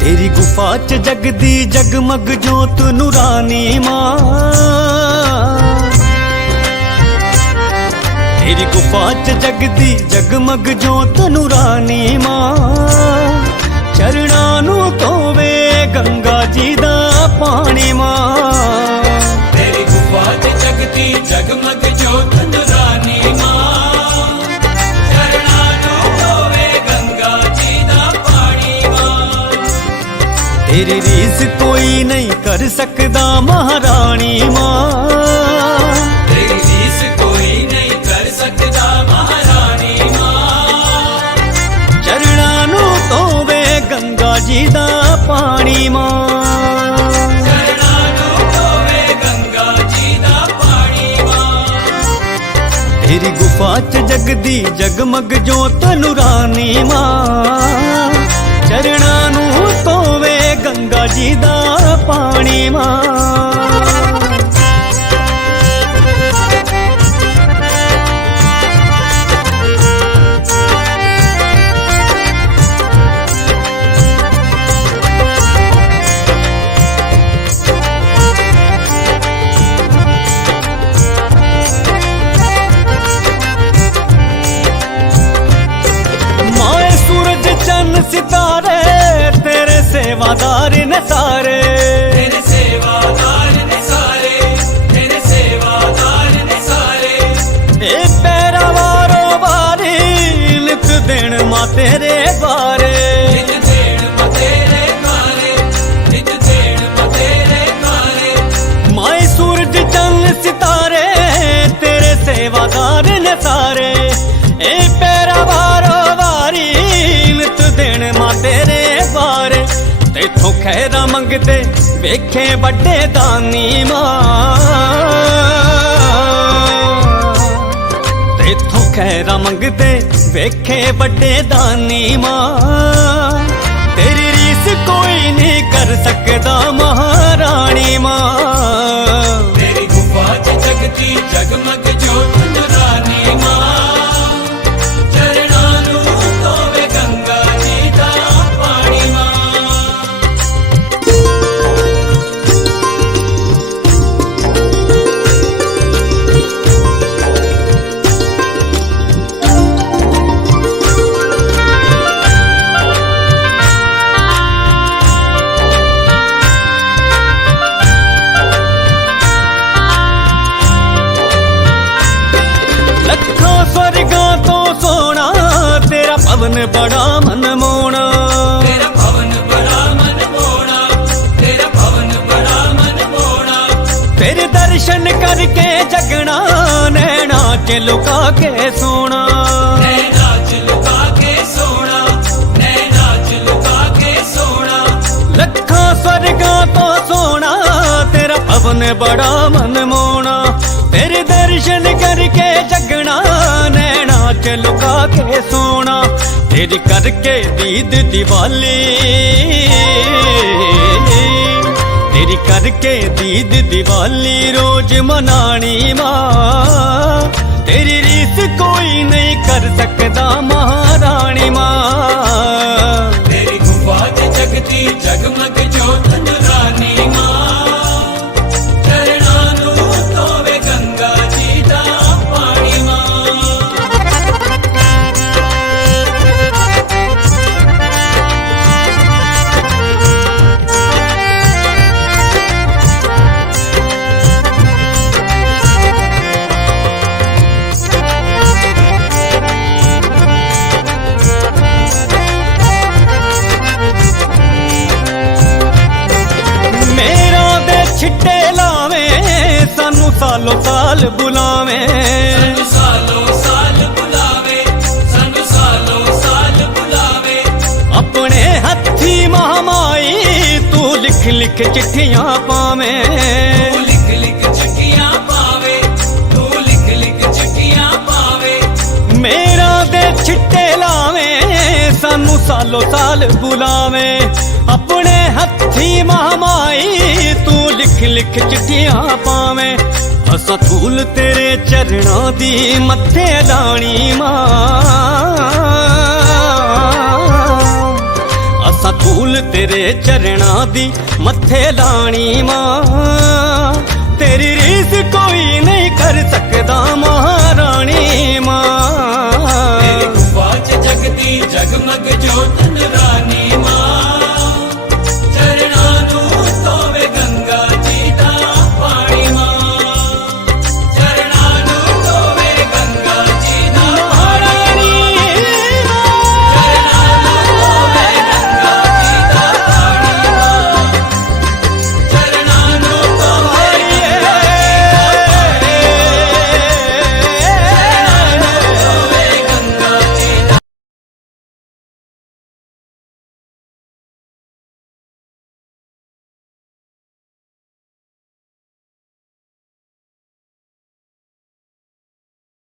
तेरी गुफा च जगदी जगमग जोत नूरानी मां, तेरी गुफा च जगदी जगमग जोत नूरानी मां, चरणां नू धोवे गंगा जी दा पानी मां। तेरी गुफा च जगदी जगमग जोत नूरानी मां, चरणां नू धोवे गंगा जी दा पानी मां। तेरी रीस कोई नहीं कर सकदा महारानी मां, तेरी रीस कोई नहीं कर सकदा महारानी मां। चरणां नू धोवे गंगा जी दा पानी मां। चरणां नू धोवे गंगा जी दा पानी मां। तेरी गुफा च जगदी जगमग जोत नूरानी मां, चरणां नू धोवे गंगा जी दा पानी मां। सितारे तेरे सेवादार ने सारे, तेरे सेवादार ने सारे, तेरे सेवादार ने सारे। ए पैरा वारो वारी लिख देन मां तेरे बारे, लिख देन मां तेरे बारे, लिख देन मां तेरे बारे। माए सूरज चंद सितारे तेरे सेवादार ने सारे, ए पैरा वारो वारी लिख देन मां तेरे बारे। तेथों खैरा मंगदे वेखे बड़े दानी मां, तेथों खैरा मंगदे वेखे बड़े दानी मां। तेरी रीस कोई नहीं कर सकदा महारानी मां। तेरी गुफा च जगदी जगमग जोत नूरानी मां, चरणां नू धोवे गंगा जी दा पानी मां। लखों स्वर्गां तो सोना तेरा भवन बड़ा मनमोहना, तेरा भवन बड़ा मनमोहना, तेरा भवन बड़ा मनमोहना। तेरे दर्शन करके जगना नैना च लुका के सोना, नैना च लुका के सोना, नैना च लुका के सोना। लखों स्वर्गां तो सोना तेरा भवन बड़ा मनमोहना। तेरे दर्शन करके जगना नैना च लुका के सोना। तेरी करके दीद दिवाली, तेरी करके दीद दिवाली रोज मनानी मां। तेरी रीस कोई नहीं कर सकदा महारानी मां। तेरी गुफा च जगदी जगमग जोत नूरानी मां, चरणां नू धोवे गंगा जी दा पानी मां। छिट्टे लावे सानू सालों साल बुलावे, सानू सालों साल बुलावे, सानू सालों साल बुलावे। अपने हत्थी महामाई तू लिख लिख चिट्ठियां पावे, तू लिख लिख चिट्ठियां पावे, तू लिख लिख चिट्ठियां पावे। मेरा दे छिट्टे लावे सानू सालों साल बुलावे। अपने हत्थी महामाई तू लिख लिख चिट्ठियां पावे। असा धूल तेरे चरणां दी मत्थे लानी मां, असा असां धूल तेरे चरणा दी मत्थे लाणी मां तेरी रीस कोई नहीं कर सकदा महारानी मां तेरी गुफा च जगदी जगमग जोत नूरानी